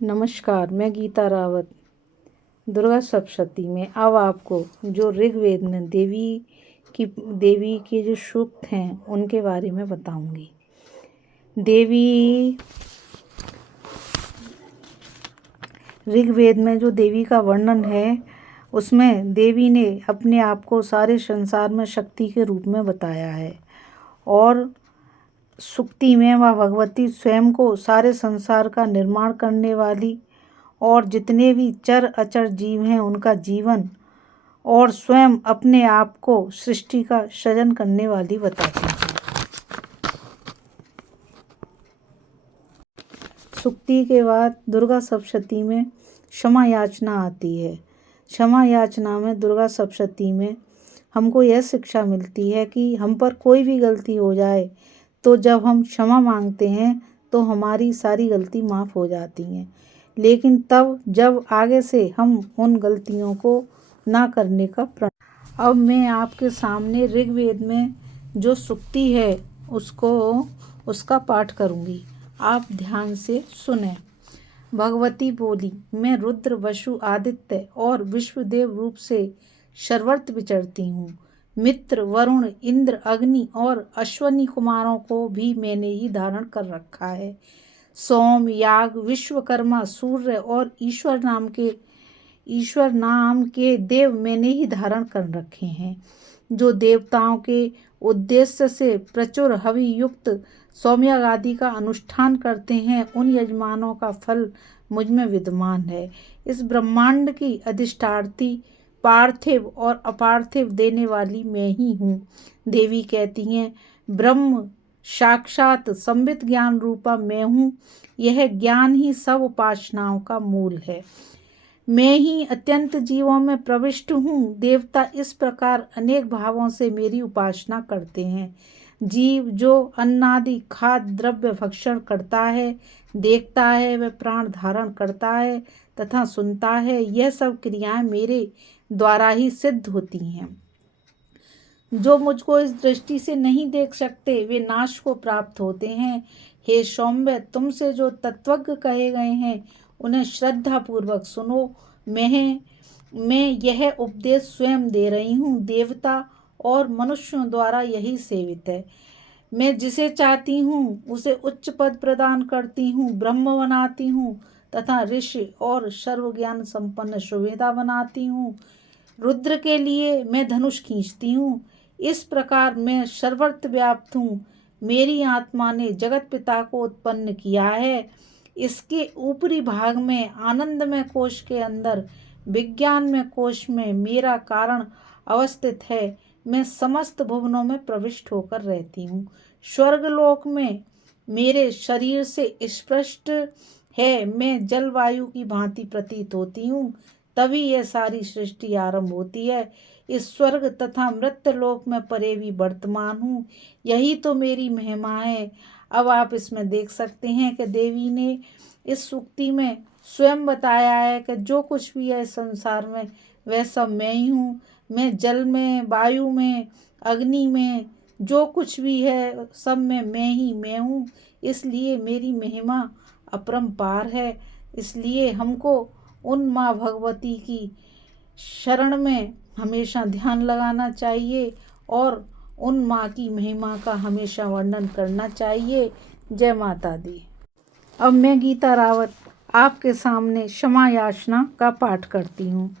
नमस्कार, मैं गीता रावत दुर्गा सप्तशती में अब आपको जो ऋग्वेद में देवी के जो सूक्त हैं उनके बारे में बताऊंगी। देवी ऋग्वेद में जो देवी का वर्णन है उसमें देवी ने अपने आप को सारे संसार में शक्ति के रूप में बताया है और सुक्ति में वह भगवती स्वयं को सारे संसार का निर्माण करने वाली और जितने भी चर अचर जीव हैं उनका जीवन और स्वयं अपने आप को सृष्टि का सृजन करने वाली बताती है। सुक्ति के बाद दुर्गा सप्तशती में क्षमा याचना आती है। क्षमा याचना में दुर्गा सप्तशती में हमको यह शिक्षा मिलती है कि हम पर कोई भी गलती हो जाए तो जब हम क्षमा मांगते हैं तो हमारी सारी गलती माफ़ हो जाती हैं, लेकिन तब जब आगे से हम उन गलतियों को ना करने का प्रण। अब मैं आपके सामने ऋग्वेद में जो सुक्ति है उसका पाठ करूंगी, आप ध्यान से सुने। भगवती बोली, मैं रुद्र, वसु, आदित्य और विश्वदेव रूप से सर्वत्र विचरती हूँ। मित्र, वरुण, इंद्र, अग्नि और अश्वनी कुमारों को भी मैंने ही धारण कर रखा है। सोम, याग, विश्वकर्मा, सूर्य और ईश्वर नाम के देव मैंने ही धारण कर रखे हैं। जो देवताओं के उद्देश्य से प्रचुर हवि युक्त सौम्ययाग आदि का अनुष्ठान करते हैं, उन यजमानों का फल मुझ में विद्यमान है। इस ब्रह्मांड की अधिष्ठात्री पार्थिव और अपार्थिव देने वाली मैं ही हूँ। देवी कहती हैं, ब्रह्म साक्षात संबित ज्ञान रूपा मैं हूँ। यह ज्ञान ही सब उपासनाओं का मूल है। मैं ही अत्यंत जीवों में प्रविष्ट हूँ। देवता इस प्रकार अनेक भावों से मेरी उपासना करते हैं। जीव जो अन्नादि खाद्य द्रव्य भक्षण करता है, देखता है, वह प्राण धारण करता है तथा सुनता है, यह सब क्रियाएं मेरे द्वारा ही सिद्ध होती हैं। जो मुझको इस दृष्टि से नहीं देख सकते वे नाश को प्राप्त होते हैं। हे सौम्य, तुमसे जो तत्वज्ञ कहे गए हैं उन्हें श्रद्धा पूर्वक सुनो। मैं यह उपदेश स्वयं दे रही हूँ। देवता और मनुष्यों द्वारा यही सेवित है। मैं जिसे चाहती हूँ उसे उच्च पद प्रदान करती हूँ, ब्रह्म बनाती हूँ तथा ऋषि और सर्वज्ञान संपन्न सुवेदा बनाती हूँ। रुद्र के लिए मैं धनुष खींचती हूँ। इस प्रकार मैं सर्वत्र व्याप्त हूँ। मेरी आत्मा ने जगत पिता को उत्पन्न किया है। इसके ऊपरी भाग में आनंदमय कोश के अंदर विज्ञानमय कोश में मेरा कारण अवस्थित है। मैं समस्त भुवनों में प्रविष्ट होकर रहती हूँ। स्वर्गलोक में मेरे शरीर से स्पष्ट है। मैं जलवायु की भांति प्रतीत होती हूँ, तभी यह सारी सृष्टि आरंभ होती है। इस स्वर्ग तथा मृत्युलोक में परे भी वर्तमान हूँ। यही तो मेरी महिमा है। अब आप इसमें देख सकते हैं कि देवी ने इस सूक्ति में स्वयं बताया है कि जो कुछ भी है संसार में वह सब मैं ही हूँ। मैं जल में, वायु में, अग्नि में, जो कुछ भी है सब में मैं हूँ। इसलिए मेरी महिमा अपरंपार है। इसलिए हमको उन माँ भगवती की शरण में हमेशा ध्यान लगाना चाहिए और उन माँ की महिमा का हमेशा वर्णन करना चाहिए। जय माता दी। अब मैं गीता रावत आपके सामने क्षमा याचना का पाठ करती हूँ।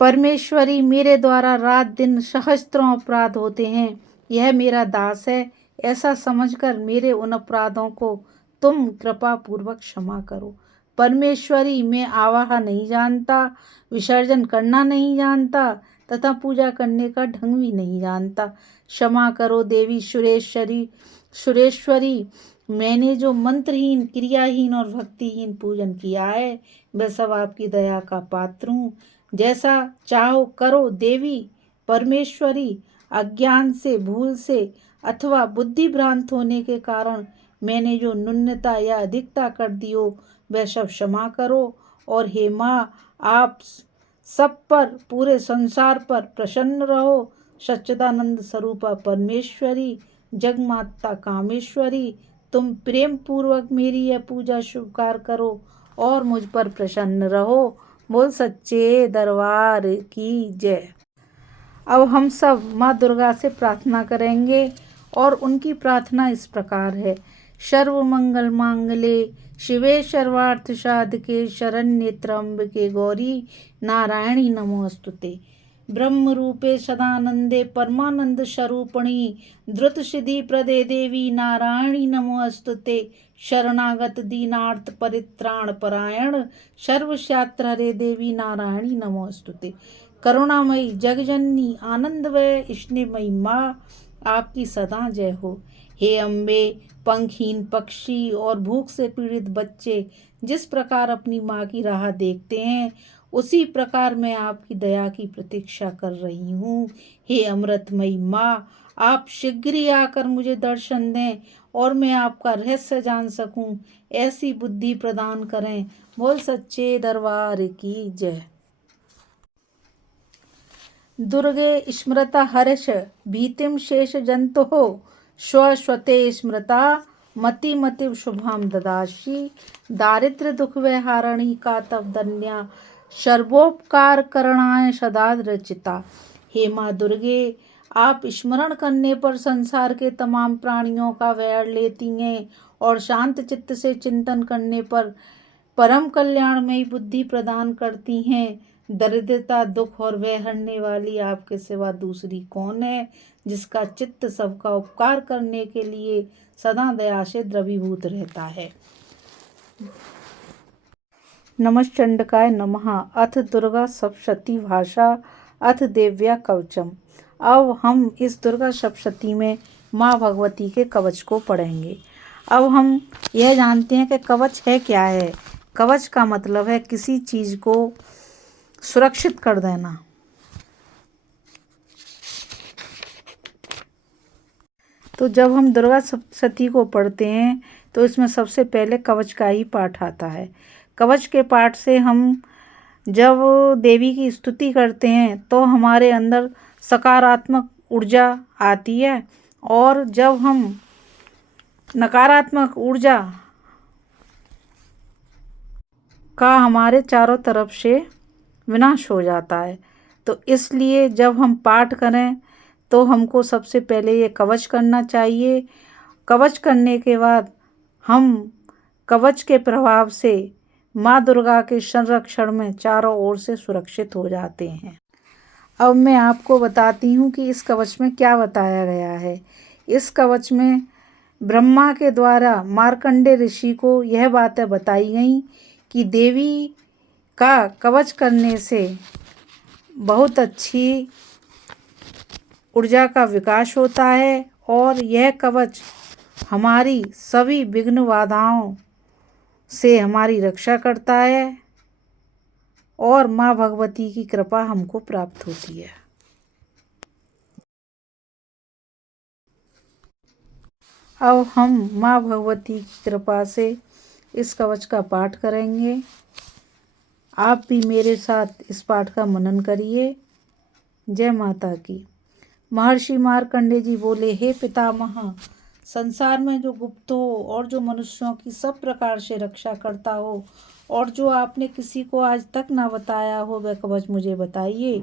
परमेश्वरी, मेरे द्वारा रात दिन सहस्त्रों अपराध होते हैं। यह मेरा दास है, ऐसा समझकर मेरे उन अपराधों को तुम कृपा पूर्वक क्षमा करो। परमेश्वरी, मैं आवाह नहीं जानता, विसर्जन करना नहीं जानता तथा पूजा करने का ढंग भी नहीं जानता। क्षमा करो देवी सुरेश्वरी, मैंने जो मंत्रहीन, क्रियाहीन और भक्तिहीन पूजन किया है वह सब आपकी दया का पात्र हूँ। जैसा चाहो करो देवी परमेश्वरी। अज्ञान से, भूल से अथवा बुद्धि भ्रांत होने के कारण मैंने जो न्यूनता या अधिकता कर दी हो वह सब क्षमा करो। और हे माँ, आप सब पर, पूरे संसार पर प्रसन्न रहो। सच्चिदानंद स्वरूपा परमेश्वरी, जगमाता कामेश्वरी, तुम प्रेम पूर्वक मेरी यह पूजा स्वीकार करो और मुझ पर प्रसन्न रहो। बोल सच्चे दरबार की जय। अब हम सब माँ दुर्गा से प्रार्थना करेंगे और उनकी प्रार्थना इस प्रकार है। सर्व मंगल मांगले शिवे सर्वार्थ साधके शरण्ये त्र्यंबके गौरी नारायणी नमोस्तुते। ब्रह्म रूपे सदानंदे परमानंद स्वरूपिणी द्रुत सिद्धि प्रदे देवी नारायणी नमोस्तुते। शरणागत दीनार्थ परित्राण परायण सर्वशास्त्र हरे देवी नारायणी नमोस्तुते। करुणामयी जगजननी आनंदमय स्नेहमयी माँ, आपकी सदा जय हो। हे अम्बे, पंखहीन पक्षी और भूख से पीड़ित बच्चे जिस प्रकार अपनी माँ की राह देखते हैं, उसी प्रकार मैं आपकी दया की प्रतीक्षा कर रही हूँ। हे अमृतमयी माँ, आप शीघ्र ही आकर मुझे दर्शन दें और मैं आपका रहस्य जान सकूं, ऐसी बुद्धि प्रदान करें। बोल सच्चे दरबार की जय। दुर्गे स्मृता हर्ष भीतिम शेष जंतु स्वस्वते स्मृता मति मतिव शुभाम ददाशी। दारिद्र्य दुख हारणी का तव धन्या सर्वोपकार करणाय सदा रचिता। हे माँ दुर्गे, आप स्मरण करने पर संसार के तमाम प्राणियों का वैर लेती हैं और शांत चित्त से चिंतन करने पर परम कल्याणमयी बुद्धि प्रदान करती हैं। दरिद्रता दुख और वह हरने वाली आपके सिवा दूसरी कौन है, जिसका चित्त सबका उपकार करने के लिए सदा दया से द्रवीभूत रहता है। नमश्चंडकाय नमः। अथ दुर्गा सप्तशती भाषा अथ देव्या कवचम। अब हम इस दुर्गा सप्तशती में माँ भगवती के कवच को पढ़ेंगे। अब हम यह जानते हैं कि कवच है क्या है। कवच का मतलब है किसी चीज़ को सुरक्षित कर देना। तो जब हम दुर्गा सप्तशती को पढ़ते हैं तो इसमें सबसे पहले कवच का ही पाठ आता है। कवच के पाठ से हम जब देवी की स्तुति करते हैं तो हमारे अंदर सकारात्मक ऊर्जा आती है, और जब हम नकारात्मक ऊर्जा का हमारे चारों तरफ से विनाश हो जाता है। तो इसलिए जब हम पाठ करें तो हमको सबसे पहले ये कवच करना चाहिए। कवच करने के बाद हम कवच के प्रभाव से माँ दुर्गा के संरक्षण में चारों ओर से सुरक्षित हो जाते हैं। अब मैं आपको बताती हूँ कि इस कवच में क्या बताया गया है। इस कवच में ब्रह्मा के द्वारा मार्कंडेय ऋषि को यह बातें बताई गई कि देवी का कवच करने से बहुत अच्छी ऊर्जा का विकास होता है और यह कवच हमारी सभी विघ्न बाधाओं से हमारी रक्षा करता है और माँ भगवती की कृपा हमको प्राप्त होती है। अब हम माँ भगवती की कृपा से इस कवच का पाठ करेंगे। आप भी मेरे साथ इस पाठ का मनन करिए। जय माता की। महर्षि मार्कंडेय जी बोले, हे पितामह, संसार में जो गुप्त हो और जो मनुष्यों की सब प्रकार से रक्षा करता हो और जो आपने किसी को आज तक ना बताया हो, वह कवच मुझे बताइए।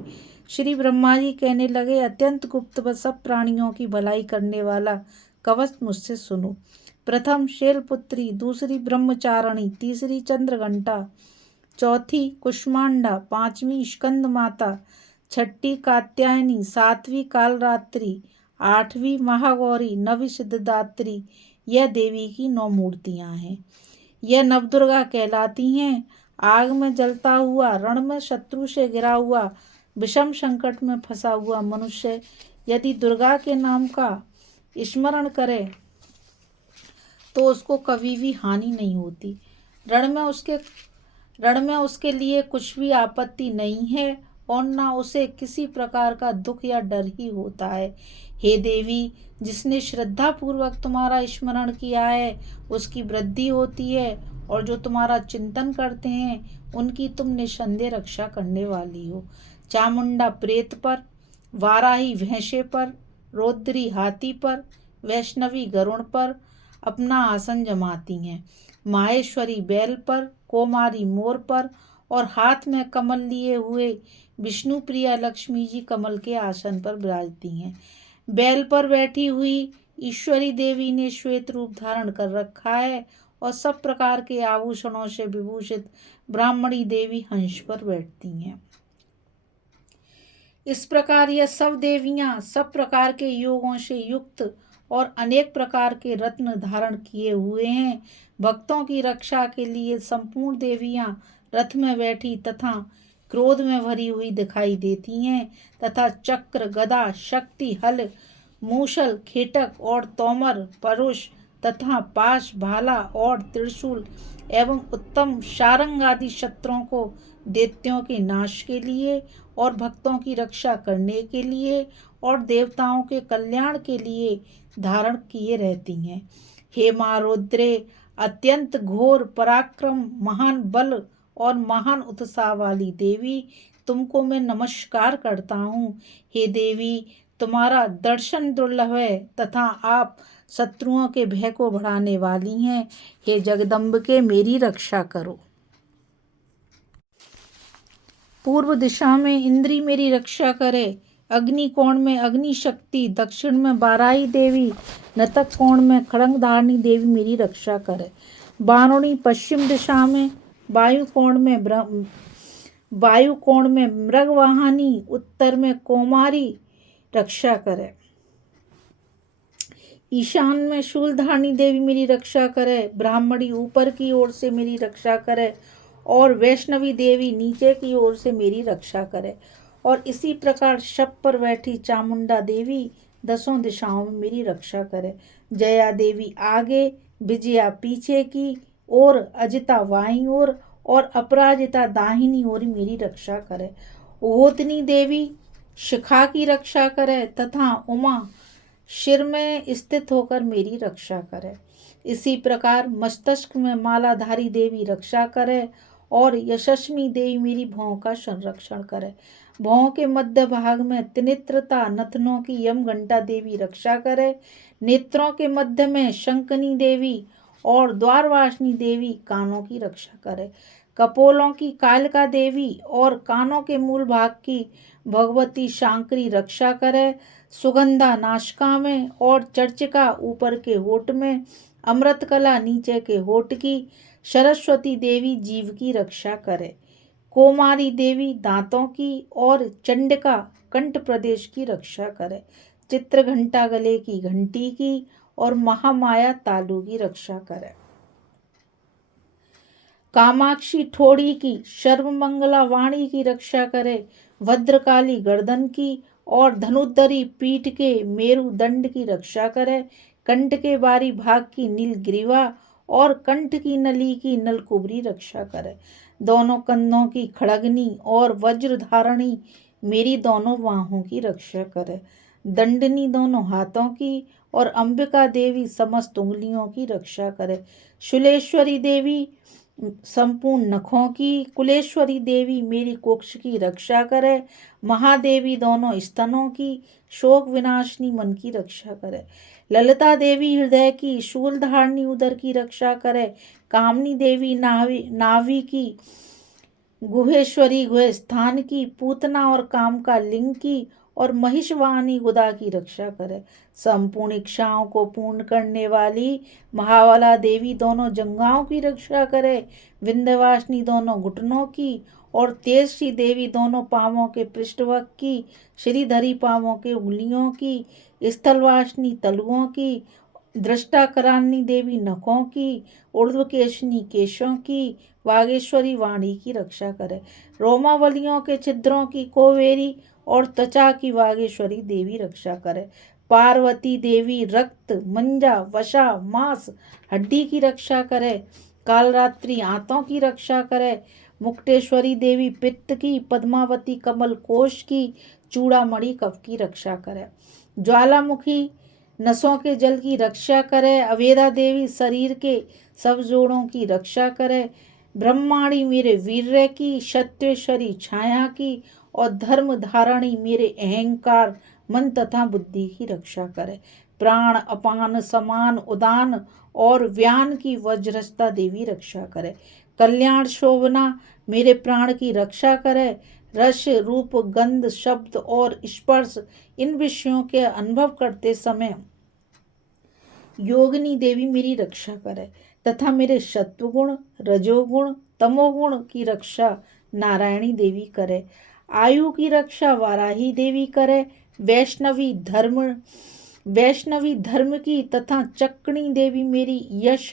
श्री ब्रह्मा जी कहने लगे, अत्यंत गुप्त व सब प्राणियों की भलाई करने वाला कवच मुझसे सुनो। प्रथम शैलपुत्री, दूसरी ब्रह्मचारिणी, तीसरी चंद्रघंटा, चौथी कुष्मांडा, पांचवी स्कंद माता, छठी कात्यायनी, सातवीं कालरात्रि, आठवीं महागौरी, नवी सिद्धदात्री। यह देवी की 9 मूर्तियां हैं। यह नवदुर्गा कहलाती हैं। आग में जलता हुआ, रण में शत्रु से घिरा हुआ, विषम संकट में फंसा हुआ मनुष्य यदि दुर्गा के नाम का स्मरण करे तो उसको कभी भी हानि नहीं होती। रण में उसके लिए कुछ भी आपत्ति नहीं है और ना उसे किसी प्रकार का दुख या डर ही होता है। हे देवी, जिसने श्रद्धा पूर्वक तुम्हारा स्मरण किया है उसकी वृद्धि होती है, और जो तुम्हारा चिंतन करते हैं उनकी तुम निसंदेह रक्षा करने वाली हो। चामुंडा प्रेत पर, वाराही भैंसे पर, रौद्री हाथी पर, वैष्णवी गरुड़ पर अपना आसन जमाती हैं। माहेश्वरी बैल पर, कोमारी मोर पर और हाथ में कमल लिए हुए विष्णु प्रिया लक्ष्मी जी कमल के आसन पर विराजती हैं। बैल पर बैठी हुई ईश्वरी देवी ने श्वेत रूप धारण कर रखा है और सब प्रकार के आभूषणों से विभूषित ब्राह्मणी देवी हंस पर बैठती हैं। इस प्रकार यह सब देवियां सब प्रकार के योगों से युक्त और अनेक प्रकार के रत्न धारण किए हुए हैं। भक्तों की रक्षा के लिए संपूर्ण देवियां रथ में बैठी तथा क्रोध में भरी हुई दिखाई देती हैं तथा चक्र, गदा, शक्ति, हल, मूसल, खेटक और तोमर, परुष तथा पाश, भाला और त्रिशूल एवं उत्तम शारंग आदि शस्त्रों को दैत्यों के नाश के लिए और भक्तों की रक्षा करने के लिए और देवताओं के कल्याण के लिए धारण किए रहती हैं। हे माँ रुद्रे, अत्यंत घोर पराक्रम, महान बल और महान उत्साह वाली देवी, तुमको मैं नमस्कार करता हूँ। हे देवी, तुम्हारा दर्शन दुर्लभ है तथा आप शत्रुओं के भय को बढ़ाने वाली हैं। हे जगदम्बिके, मेरी रक्षा करो। पूर्व दिशा में इंद्री मेरी रक्षा करे, अग्नि कोण में अग्नि शक्ति, दक्षिण में बाराही देवी, नतक कोण में खड़ंग धारणी देवी मेरी रक्षा करे। बारुणी पश्चिम दिशा में, वायु कोण में मृगवाहिनी, उत्तर में कोमारी रक्षा करे। ईशान में शूलधारणी देवी मेरी रक्षा करे। ब्राह्मणी ऊपर की ओर से मेरी रक्षा करे और वैष्णवी देवी नीचे की ओर से मेरी रक्षा करे। और इसी प्रकार शव पर बैठी चामुंडा देवी दसों दिशाओं में मेरी रक्षा करे। जया देवी आगे, विजया पीछे की ओर, अजिता बाईं ओर और अपराजिता दाहिनी ओर मेरी रक्षा करे। ओतनी देवी शिखा की रक्षा करे तथा उमा सिर में स्थित होकर मेरी रक्षा करे। इसी प्रकार मस्तक में मालाधारी देवी रक्षा करे और यशस्वी देवी मेरी भौं का संरक्षण करे। भौं के मध्य भाग में त्रिनेत्रता नथनों की यम घंटा देवी रक्षा करे। नेत्रों के मध्य में शंकनी देवी और द्वारवासिनी देवी कानों की रक्षा करे। कपोलों की कालिका देवी और कानों के मूल भाग की भगवती शांकरी रक्षा करे। सुगंधा नासिका में और चर्चिका ऊपर के होठ में, अमृतकला नीचे के होठ की, सरस्वती देवी जीव की रक्षा करे। कोमारी देवी दांतों की और चंडिका कंठ प्रदेश की रक्षा करे। चित्र घंटा गले की घंटी की और महामाया तालु की रक्षा करे। कामाक्षी ठोड़ी की, सर्वमंगला वाणी की रक्षा करे। भद्रकाली गर्दन की और धनुर्धरी पीठ के मेरुदंड की रक्षा करे। कंठ के बारी भाग की नीलग्रीवा और कंठ की नली की नलकुबरी रक्षा करे। दोनों कंधों की खड़गनी और वज्रधारणी मेरी दोनों बाहों की रक्षा करे। दंडनी दोनों हाथों की और अंबिका देवी समस्त उंगलियों की रक्षा करे। शूलेश्वरी देवी संपूर्ण नखों की, कुलेश्वरी देवी मेरी कुक्ष की रक्षा करे। महादेवी दोनों स्तनों की, शोक विनाशिनी मन की रक्षा करे। ललिता देवी हृदय की, शूलधारणी उदर की रक्षा करे। कामनी देवी नाभि की, गुहेश्वरी गुह स्थान की, पूतना और काम का लिंग की और महिषवाहिनी गुदा की रक्षा करे। संपूर्ण इच्छाओं को पूर्ण करने वाली महाबला देवी दोनों जंघाओं की रक्षा करे। विंध्यवासिनी दोनों घुटनों की और तेजसी देवी दोनों पांवों के पृष्ठभाग की, श्रीधरी पांवों के उंगलियों की, स्थलवासिनी तलुओं की, दृष्टाकरानी देवी नखों की, ऊर्ध्वकेशिनी केशों की, वागेश्वरी वाणी की रक्षा करे। रोमावलियों के छिद्रों की कोवेरी और त्वचा की वागेश्वरी देवी रक्षा करे। पार्वती देवी रक्त, मंजा, वसा, मांस, हड्डी की रक्षा करे। कालरात्रि आंतों की रक्षा करे। मुक्तेश्वरी देवी पित्त की, पद्मावती कमल कोश की, चूड़ामणि कफ की रक्षा करे। ज्वालामुखी नसों के जल की रक्षा करे। अवेदा देवी शरीर के सब जोड़ों की रक्षा करे। ब्रह्माणी मेरे वीर्य की, सत्येश्वरी छाया की और धर्म धारणी मेरे अहंकार, मन तथा बुद्धि की रक्षा करे। प्राण, अपान, समान, उदान और व्यान की वज्रस्ता देवी रक्षा करे। कल्याण शोभना मेरे प्राण की रक्षा करे। रस रूप गंध शब्द और स्पर्श इन विषयों के अनुभव करते समय योगिनी देवी मेरी रक्षा करे तथा मेरे सत्वगुण रजोगुण तमोगुण की रक्षा नारायणी देवी करे। आयु की रक्षा वाराही देवी करे। वैष्णवी धर्म की तथा चक्रणी देवी मेरी यश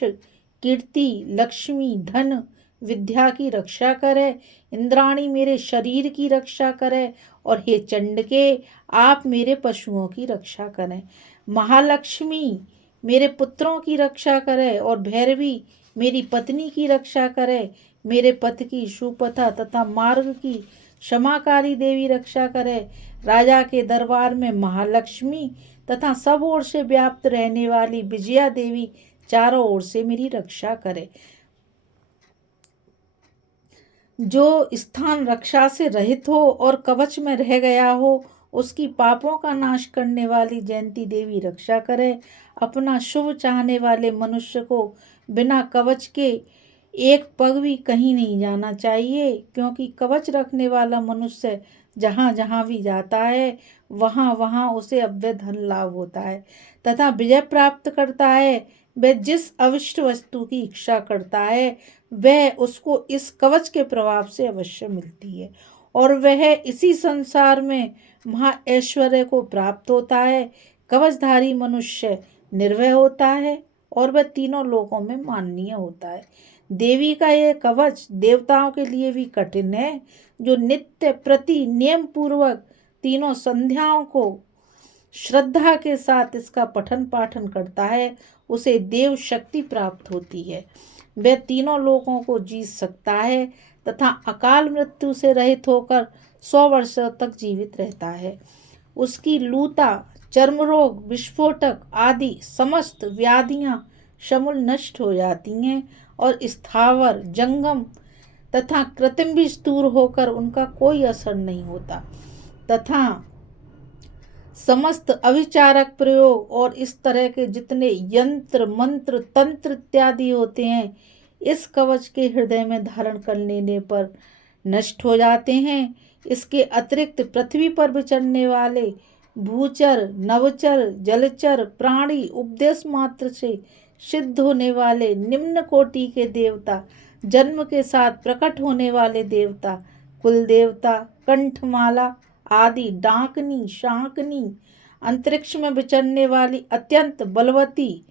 कीर्ति लक्ष्मी धन विद्या की रक्षा करे। इंद्राणी मेरे शरीर की रक्षा करे और हे चंडके आप मेरे पशुओं की रक्षा करें। महालक्ष्मी मेरे पुत्रों की रक्षा करे और भैरवी मेरी पत्नी की रक्षा करे। मेरे पथ की सुपथा तथा मार्ग की क्षमाकारी देवी रक्षा करे। राजा के दरबार में महालक्ष्मी तथा सब ओर से व्याप्त रहने वाली विजया देवी चारों ओर से मेरी रक्षा करे। जो स्थान रक्षा से रहित हो और कवच में रह गया हो उसकी पापों का नाश करने वाली जयंती देवी रक्षा करे। अपना शुभ चाहने वाले मनुष्य को बिना कवच के एक पग भी कहीं नहीं जाना चाहिए, क्योंकि कवच रखने वाला मनुष्य जहाँ जहाँ भी जाता है वहाँ वहाँ उसे अव्यय धन लाभ होता है तथा विजय प्राप्त करता है। वह जिस अविष्ट वस्तु की इच्छा करता है वह उसको इस कवच के प्रभाव से अवश्य मिलती है और वह इसी संसार में महा ऐश्वर्य को प्राप्त होता है। कवचधारी मनुष्य निर्भय होता है और वह तीनों लोकों में माननीय होता है। देवी का यह कवच देवताओं के लिए भी कठिन है। जो नित्य प्रति नियम पूर्वक तीनों संध्याओं को श्रद्धा के साथ इसका पठन पाठन करता है उसे देव शक्ति प्राप्त होती है। वह तीनों लोकों को जीत सकता है तथा अकाल मृत्यु से रहित होकर 100 वर्षों तक जीवित रहता है। उसकी लूता चर्म रोग विस्फोटक आदि समस्त व्याधियां समूल नष्ट हो जाती हैं और स्थावर जंगम तथा कृत्रिम भी दूर होकर उनका कोई असर नहीं होता तथा समस्त अविचारक प्रयोग और इस तरह के जितने यंत्र मंत्र तंत्र इत्यादि होते हैं इस कवच के हृदय में धारण कर लेने पर नष्ट हो जाते हैं। इसके अतिरिक्त पृथ्वी पर विचरने वाले भूचर नवचर जलचर प्राणी उपदेश मात्र से सिद्ध होने वाले निम्न कोटि के देवता जन्म के साथ प्रकट होने वाले देवता कुल देवता कंठमाला आदि डाकनी शाकनी अंतरिक्ष में विचरने वाली अत्यंत बलवती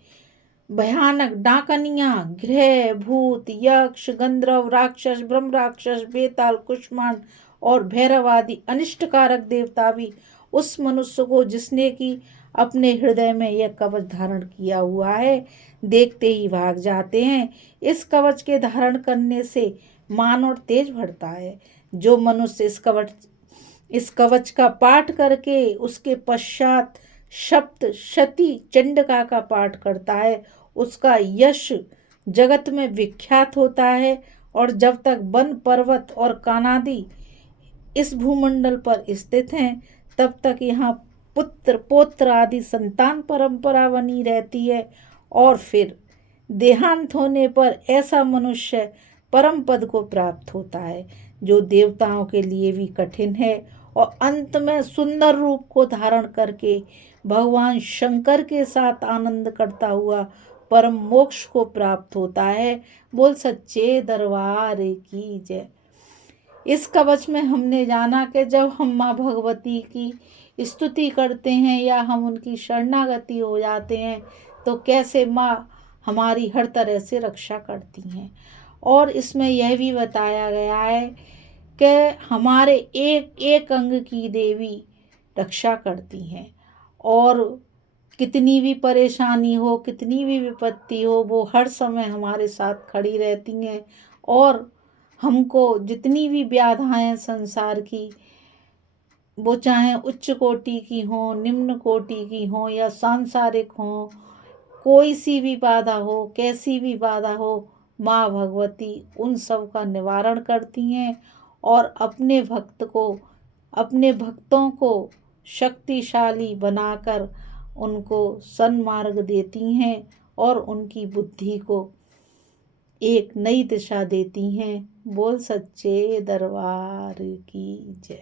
भयानक डाकनियां ग्रह भूत यक्ष गंधर्व राक्षस ब्रह्म राक्षस बेताल कुष्मांड और भैरव आदि अनिष्टकारक देवता भी उस मनुष्य को जिसने कि अपने हृदय में यह कवच धारण किया हुआ है देखते ही भाग जाते हैं। इस कवच के धारण करने से मान और तेज बढ़ता है। जो मनुष्य इस कवच का पाठ करके उसके पश्चात सप्त शती चंडिका का पाठ करता है उसका यश जगत में विख्यात होता है और जब तक वन पर्वत और कानादि इस भूमंडल पर स्थित हैं तब तक यहाँ पुत्र पौत्र आदि संतान परंपरा बनी रहती है और फिर देहांत होने पर ऐसा मनुष्य परम पद को प्राप्त होता है जो देवताओं के लिए भी कठिन है और अंत में सुंदर रूप को धारण करके भगवान शंकर के साथ आनंद करता हुआ परम मोक्ष को प्राप्त होता है। बोल सच्चे दरबार की जय। इस कवच में हमने जाना कि जब हम माँ भगवती की स्तुति करते हैं या हम उनकी शरणागति हो जाते हैं तो कैसे माँ हमारी हर तरह से रक्षा करती हैं। और इसमें यह भी बताया गया है कि हमारे एक एक अंग की देवी रक्षा करती हैं और कितनी भी परेशानी हो कितनी भी विपत्ति हो वो हर समय हमारे साथ खड़ी रहती हैं और हमको जितनी भी बाधाएं संसार की वो चाहे उच्च कोटि की हो निम्न कोटि की हो या सांसारिक हो कोई सी भी बाधा हो कैसी भी बाधा हो माँ भगवती उन सब का निवारण करती हैं और अपने भक्तों को शक्तिशाली बनाकर उनको सन्मार्ग देती हैं और उनकी बुद्धि को एक नई दिशा देती हैं। बोल सच्चे दरबार की जय।